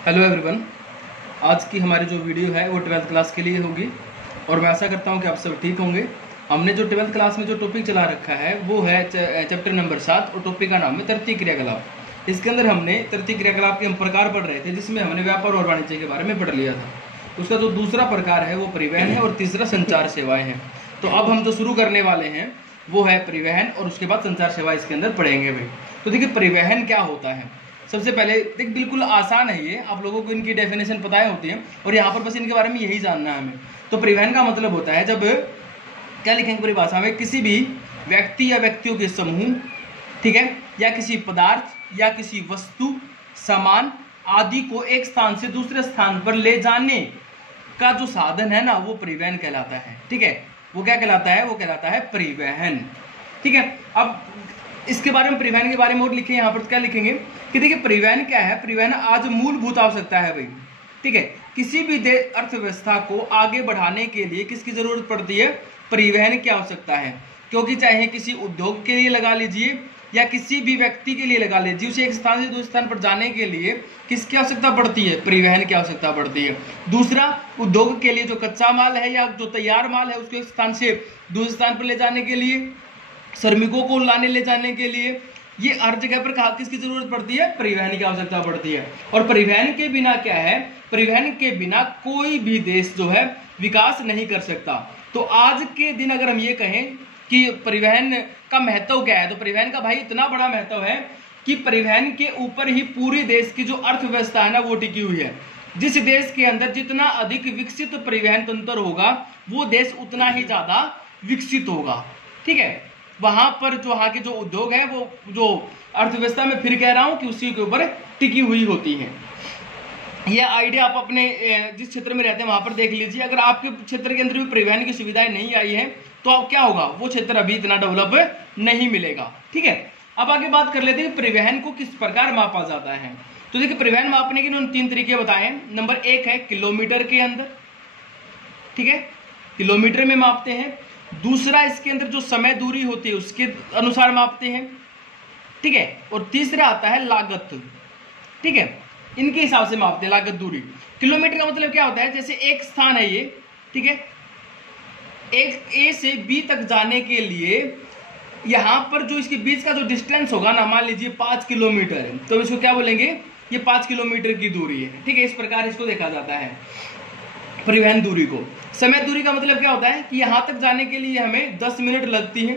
Hello everyone. आज की हमारी जो वीडियो है वो 12th क्लास के लिए होगी और मैं आशा करता हूँ कि आप सब ठीक होंगे। हमने जो 12th क्लास में जो टॉपिक चला रखा है वो है चैप्टर नंबर 7 और टॉपिक का नाम है तृतीय क्रियाकलाप। इसके अंदर हमने तृतीय क्रियाकलाप के हम प्रकार पढ़ रहे थे, जिसमें हमने व्यापार और वाणिज्य के बारे में पढ़ लिया था। उसका जो दूसरा प्रकार है वो परिवहन है और तीसरा संचार सेवाएं हैं। तो अब हम जो शुरू करने वाले हैं वो है परिवहन और उसके बाद संचार सेवा इसके अंदर पढ़ेंगे भाई। तो देखिए परिवहन क्या होता है। सबसे पहले देख, बिल्कुल आसान है ये, आप लोगों को इनकी डेफिनेशन पता होती है और यहाँ पर बस इनके बारे में यही जानना है हमें। तो परिवहन का मतलब होता है, जब क्या लिखेंगे परिभाषा में, किसी भी व्यक्ति या व्यक्तियों के समूह, ठीक है, या किसी पदार्थ या किसी वस्तु, सामान आदि को एक स्थान से दूसरे स्थान पर ले जाने का जो साधन है ना, वो परिवहन कहलाता है। ठीक है, वो क्या कहलाता है? वो कहलाता है परिवहन। ठीक है, अब इसके बारे में, परिवहन के बारे में और लिखे, यहाँ पर क्या लिखेंगे कि देखिए परिवहन क्या है। परिवहन आज मूलभूत आवश्यकता है भाई। ठीक है, किसी भी अर्थव्यवस्था को आगे बढ़ाने के लिए किसकी जरूरत पड़ती है? परिवहन की आवश्यकता है। क्योंकि चाहे किसी उद्योग के लिए लगा लीजिए या किसी भी व्यक्ति के लिए लगा लीजिए, उसे एक स्थान से दूसरे स्थान पर जाने के लिए किसकी आवश्यकता पड़ती है? परिवहन की आवश्यकता पड़ती है। दूसरा, उद्योग के लिए जो कच्चा माल है या जो तैयार माल है उसको एक स्थान से दूसरे स्थान पर ले जाने के लिए, श्रमिकों को लाने ले जाने के लिए, ये हर जगह पर कहा किसकी जरूरत पड़ती है? परिवहन की आवश्यकता पड़ती है। और परिवहन के बिना क्या है? परिवहन के बिना कोई भी देश जो है विकास नहीं कर सकता। तो आज के दिन अगर हम ये कहें कि परिवहन का महत्व क्या है, तो परिवहन का भाई इतना बड़ा महत्व है कि परिवहन के ऊपर ही पूरी देश की जो अर्थव्यवस्था है ना वो टिकी हुई है। जिस देश के अंदर जितना अधिक विकसित परिवहन तंत्र होगा वो देश उतना ही ज्यादा विकसित होगा। ठीक है, वहां पर जो वहां के जो उद्योग है वो जो अर्थव्यवस्था में फिर कह रहा हूं कि उसी के ऊपर टिकी हुई होती है। यह आइडिया आप अपने जिस क्षेत्र में रहते हैं वहां पर देख लीजिए। अगर आपके क्षेत्र के अंदर भी परिवहन की सुविधाएं नहीं आई है तो अब क्या होगा? वो क्षेत्र अभी इतना डेवलप नहीं मिलेगा। ठीक है, अब आगे बात कर लेते हैं परिवहन को किस प्रकार मापा जाता है। तो देखिए परिवहन मापने के उन्होंने 3 तरीके बताए। नंबर 1 है किलोमीटर के अंदर। ठीक है, किलोमीटर में मापते हैं। दूसरा, इसके अंदर जो समय दूरी होती है उसके अनुसार मापते हैं। ठीक है, और तीसरा आता है लागत। ठीक है, इनके हिसाब से मापते हैं लागत, दूरी। किलोमीटर का मतलब क्या होता है? जैसे एक स्थान है ये, ठीक है, एक ए से बी तक जाने के लिए यहां पर जो इसके बीच का जो डिस्टेंस होगा ना, मान लीजिए 5 किलोमीटर है, तो इसको क्या बोलेंगे? ये 5 किलोमीटर की दूरी है। ठीक है, इस प्रकार इसको देखा जाता है परिवहन दूरी को। समय दूरी का मतलब क्या होता है कि यहां तक जाने के लिए हमें 10 मिनट लगती है।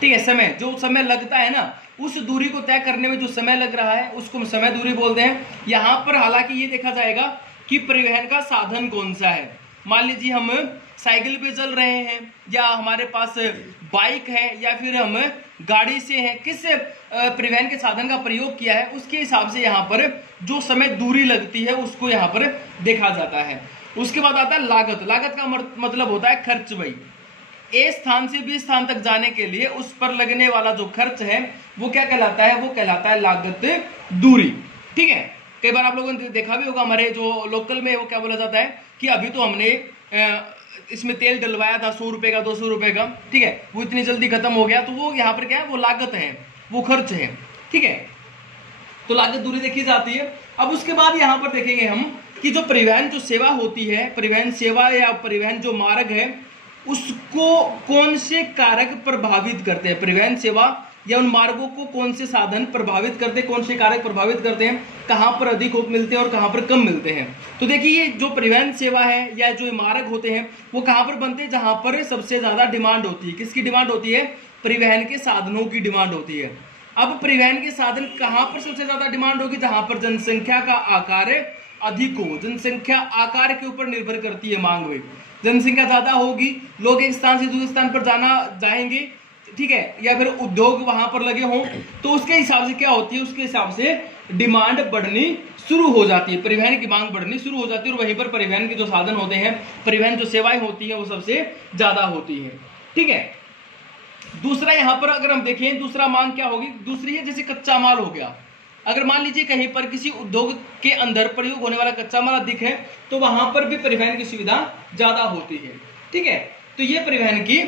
ठीक है, समय, जो समय लगता है ना, उस दूरी को तय करने में जो समय लग रहा है उसको समय दूरी बोलते हैं। यहां पर हालांकि ये देखा जाएगा कि परिवहन का साधन कौन सा है। मान लीजिए हम साइकिल पे चल रहे हैं या हमारे पास बाइक है या फिर हम गाड़ी से हैं, किस परिवहन के साधन का प्रयोग किया है उसके हिसाब से यहाँ पर जो समय दूरी लगती है उसको यहाँ पर देखा जाता है। उसके बाद आता है लागत। लागत का मतलब होता है खर्च। भाई ए स्थान से बी स्थान तक जाने के लिए उस पर लगने वाला जो खर्च है वो क्या कहलाता है? वो कहलाता है लागत दूरी। ठीक है, कई बार आप लोगों ने देखा भी होगा हमारे जो लोकल में वो क्या बोला जाता है कि अभी तो हमने इसमें तेल डलवाया था 100 रुपए का, 200 रुपए का, ठीक है, वो इतनी जल्दी खत्म हो गया, तो वो यहाँ पर क्या है? वो लागत है, वो खर्च है। ठीक है, तो लागत दूरी देखी जाती है। अब उसके बाद यहाँ पर देखेंगे हम कि जो परिवहन जो सेवा होती है, परिवहन सेवा या परिवहन जो मार्ग है उसको कौन से कारक प्रभावित करते हैं? परिवहन सेवा या उन मार्गों को कौन से साधन प्रभावित करते हैं, कौन से कारक प्रभावित करते हैं, कहां पर अधिक मिलते हैं और कहां पर कम मिलते हैं। तो देखिए ये जो परिवहन सेवा है या जो मार्ग होते हैं वो कहां पर बनते हैं? जहां पर सबसे ज्यादा डिमांड होती है। किसकी डिमांड होती है? परिवहन के साधनों की डिमांड होती है। अब परिवहन के साधन कहां पर सबसे ज्यादा डिमांड होगी? जहां पर जनसंख्या का आकार अधिक हो। जनसंख्या आकार के ऊपर निर्भर करती है मांग में। जनसंख्या ज्यादा होगी, लोग एक स्थान से दूसरे स्थान पर जाएंगे, ठीक है, या फिर उद्योग वहां पर लगे हों, तो उसके हिसाब से क्या होती है? उसके हिसाब से डिमांड बढ़नी शुरू हो जाती है, परिवहन की मांग बढ़नी शुरू हो जाती है। और वहीं पर परिवहन के जो साधन होते हैं, परिवहन जो सेवाएं होती हैं वो सबसे ज्यादा होती है। ठीक है, दूसरा यहां पर अगर हम देखें, दूसरा मांग क्या होगी? दूसरी है जैसे कच्चा माल हो गया। अगर मान लीजिए कहीं पर किसी उद्योग के अंदर प्रयोग होने वाला कच्चा माल अधिक है तो वहां पर भी परिवहन की सुविधा ज्यादा होती है। ठीक है, तो ये परिवहन की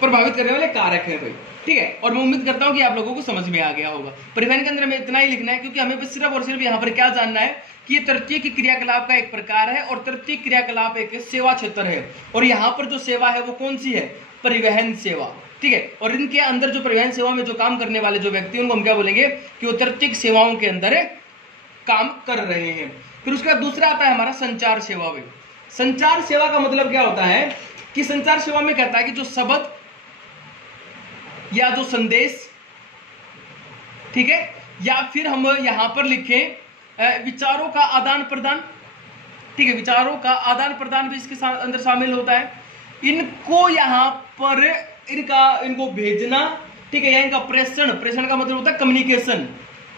प्रभावित करने वाले कारक है भाई। ठीक है। और मैं उम्मीद करता हूं कि आप लोगों को समझ में आ गया होगा। परिवहन के अंदर हमें इतना ही लिखना है, क्योंकि हमें बस सिर्फ और सिर्फ यहाँ पर क्या जानना है कि ये तृतीयक क्रियाकलाप का एक प्रकार है और तृतीयक क्रियाकलाप एक सेवा क्षेत्र है, और यहाँ पर जो सेवा है वो कौन सी है, परिवहन सेवा, ठीक है। और इनके अंदर जो परिवहन सेवा में जो काम करने वाले जो व्यक्ति उनको हम क्या बोलेंगे कि वो तृतीयक सेवाओं के अंदर काम कर रहे हैं। फिर उसके बाद दूसरा आता है हमारा संचार सेवा में। संचार सेवा का मतलब क्या होता है कि संचार सेवा में कहता है कि जो शब्द या जो संदेश, ठीक है, या फिर हम यहां पर लिखें विचारों का आदान प्रदान, ठीक है, विचारों का आदान प्रदान भी इसके अंदर शामिल होता है। इनको यहां पर इनको भेजना, ठीक है, या इनका प्रेषण का मतलब होता है कम्युनिकेशन,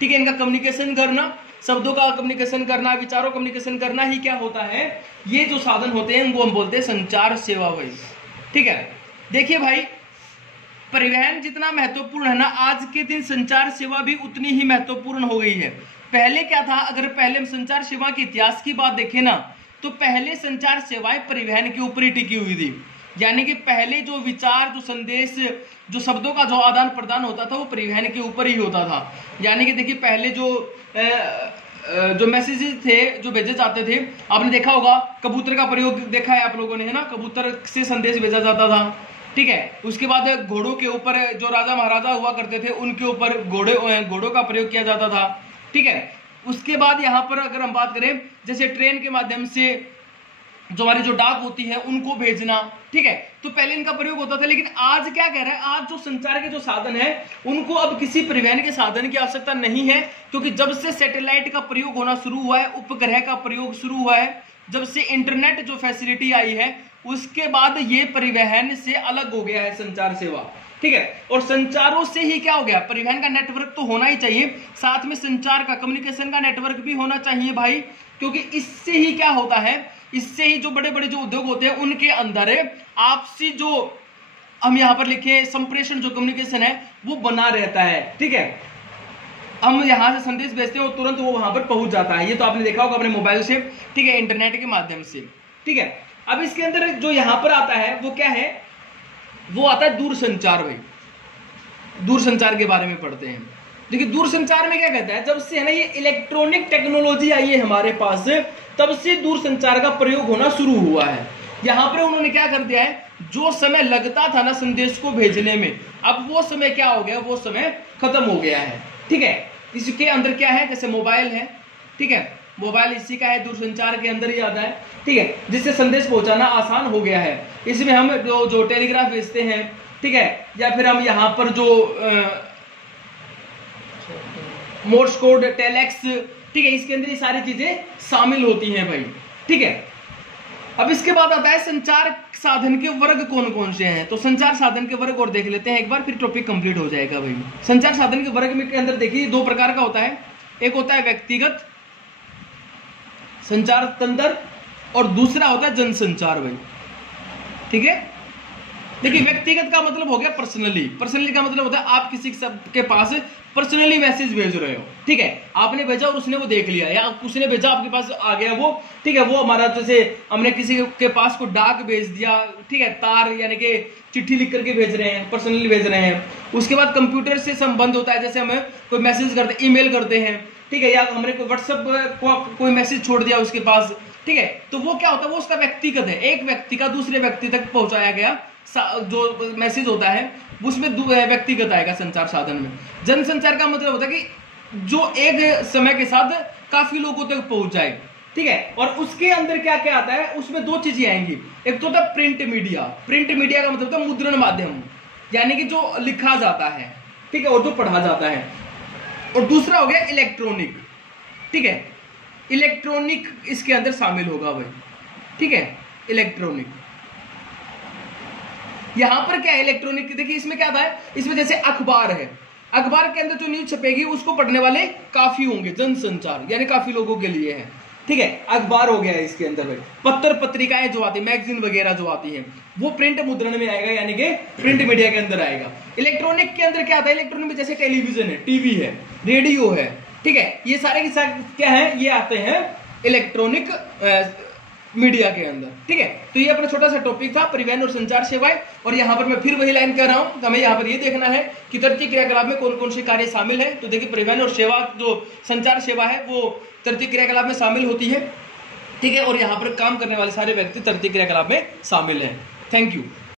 ठीक है, इनका कम्युनिकेशन करना, शब्दों का कम्युनिकेशन करना, विचारों कम्युनिकेशन करना ही क्या होता है, ये जो साधन होते हैं उनको हम बोलते हैं संचार सेवा भाई, ठीक है। देखिए भाई, परिवहन जितना महत्वपूर्ण है ना, आज के दिन संचार सेवा भी उतनी ही महत्वपूर्ण हो गई है। पहले क्या था, अगर पहले हम संचार सेवा के इतिहास की बात देखें ना, तो पहले संचार सेवाएं परिवहन के ऊपर ही टिकी हुई थी। यानी कि पहले जो विचार, जो संदेश, जो शब्दों का जो आदान प्रदान होता था वो परिवहन के ऊपर ही होता था। यानी कि देखिए, पहले जो मैसेजेस थे जो भेजे जाते थे, आपने देखा होगा कबूतर का प्रयोग देखा है आप लोगों ने, है ना, कबूतर से संदेश भेजा जाता था, ठीक है। उसके बाद घोड़ों के ऊपर, जो राजा महाराजा हुआ करते थे उनके ऊपर घोड़ों का प्रयोग किया जाता था, ठीक है। उसके बाद यहाँ पर अगर हम बात करें, जैसे ट्रेन के माध्यम से जो हमारी जो डाक होती है उनको भेजना, ठीक है, तो पहले इनका प्रयोग होता था। लेकिन आज क्या कह रहा है, आज जो संचार के जो साधन है उनको अब किसी परिवहन के साधन की आवश्यकता नहीं है, क्योंकि जब से सैटेलाइट का प्रयोग होना शुरू हुआ है, उपग्रह का प्रयोग शुरू हुआ है, जब से इंटरनेट जो फैसिलिटी आई है, उसके बाद ये परिवहन से अलग हो गया है संचार सेवा, ठीक है। और संचारों से ही क्या हो गया, परिवहन का नेटवर्क तो होना ही चाहिए, साथ में संचार का, कम्युनिकेशन का नेटवर्क भी होना चाहिए भाई, क्योंकि इससे ही क्या होता है, इससे ही जो बड़े बड़े जो उद्योग होते हैं उनके अंदर आपसी जो हम यहां पर लिखे संप्रेषण, जो कम्युनिकेशन है वो बना रहता है, ठीक है। हम यहां से संदेश भेजते हैं और तुरंत वो वहां पर पहुंच जाता है। ये तो आपने देखा होगा अपने मोबाइल से, ठीक है, इंटरनेट के माध्यम से, ठीक है। अब इसके अंदर जो यहां पर आता है वो क्या है, वो आता है दूरसंचार भाई। दूरसंचार के बारे में पढ़ते हैं। देखिए, दूरसंचार में क्या कहता है, जब से है ना ये इलेक्ट्रॉनिक टेक्नोलॉजी आई है हमारे पास, तब से दूरसंचार का प्रयोग होना शुरू हुआ है। यहां पर उन्होंने क्या कर दिया है, जो समय लगता था ना संदेश को भेजने में, अब वो समय क्या हो गया, वो समय खत्म हो गया है, ठीक है। इसके अंदर क्या है, जैसे मोबाइल है, ठीक है, मोबाइल इसी का है, दूरसंचार के अंदर ही आता है, ठीक है, जिससे संदेश पहुंचाना आसान हो गया है। इसमें हम जो टेलीग्राफ भेजते हैं, ठीक है, या फिर हम यहाँ पर जो मोर्स कोड, टेलेक्स, ठीक है, इसके अंदर ये सारी चीजें शामिल होती हैं भाई, ठीक है। अब इसके बाद आता है संचार साधन के वर्ग कौन कौन से हैं। तो संचार साधन के वर्ग और देख लेते हैं एक बार, फिर टॉपिक कंप्लीट हो जाएगा भाई। संचार साधन के वर्ग में के अंदर देखिए दो प्रकार का होता है, एक होता है व्यक्तिगत संचार तंत्र और दूसरा होता है जनसंचार भाई, ठीक है। देखिए, व्यक्तिगत का मतलब हो गया पर्सनली, पर्सनली का मतलब होता है आप किसी के पास पर्सनली मैसेज भेज रहे हो, ठीक है, आपने भेजा और उसने वो देख लिया, या उसने भेजा आपके पास आ गया वो, ठीक है, वो हमारा, जैसे हमने किसी के पास को डाक भेज दिया, ठीक है, तार यानी कि चिट्ठी लिख करके भेज रहे हैं, पर्सनली भेज रहे हैं। उसके बाद कंप्यूटर से संबंध होता है, जैसे हमें कोई मैसेज करते, ईमेल करते हैं, ठीक है, या हमने कोई व्हाट्सएप कोई मैसेज छोड़ दिया उसके पास, ठीक है, तो वो क्या होता है, वो उसका व्यक्तिगत है, एक व्यक्ति का दूसरे व्यक्ति तक पहुंचाया गया जो मैसेज होता है, उसमें व्यक्तिगत आएगा संचार साधन में। जनसंचार का मतलब होता है कि जो एक समय के साथ काफी लोगों तक पहुंच जाए, ठीक है। और उसके अंदर क्या क्या आता है, उसमें दो चीजें आएंगी, एक तो होता है प्रिंट मीडिया। प्रिंट मीडिया का मतलब होता है मुद्रण माध्यम, यानी कि जो लिखा जाता है, ठीक है, और जो पढ़ा जाता है। और दूसरा हो गया इलेक्ट्रॉनिक, ठीक है, इलेक्ट्रॉनिक इसके अंदर शामिल होगा भाई, ठीक है, इलेक्ट्रॉनिक। यहां पर क्या है इलेक्ट्रॉनिक, देखिए इसमें क्या था, इसमें जैसे अखबार है, अखबार के अंदर जो न्यूज छपेगी उसको पढ़ने वाले काफी होंगे, जनसंचार यानी काफी लोगों के लिए है, ठीक है, अखबार हो गया है इसके अंदर भाई। पत्र पत्रिकाएं जो आती है, मैगजीन वगैरह जो आती है, वो प्रिंट मुद्रण में आएगा, यानी कि प्रिंट मीडिया के अंदर आएगा। इलेक्ट्रॉनिक के अंदर क्या आता है, इलेक्ट्रॉनिक में जैसे टेलीविजन है, टीवी है, रेडियो है, ठीक है, ये सारे के सारे क्या है, ये आते हैं इलेक्ट्रॉनिक मीडिया के अंदर। ठीक है, तो ये अपना छोटा सा टॉपिक था परिवहन और संचार सेवाएं। और यहाँ पर मैं फिर वही लाइन कह रहा हूँ, हमें यहाँ पर ये देखना है कि तृतीय क्रियाकलाप में कौन कौन से कार्य शामिल है। तो देखिए परिवहन और सेवा जो संचार सेवा है वो तृतीय क्रियाकलाप में शामिल होती है। ठीक है, और यहाँ पर काम करने वाले सारे व्यक्ति तृतीय क्रियाकलाप में शामिल हैं। Thank you.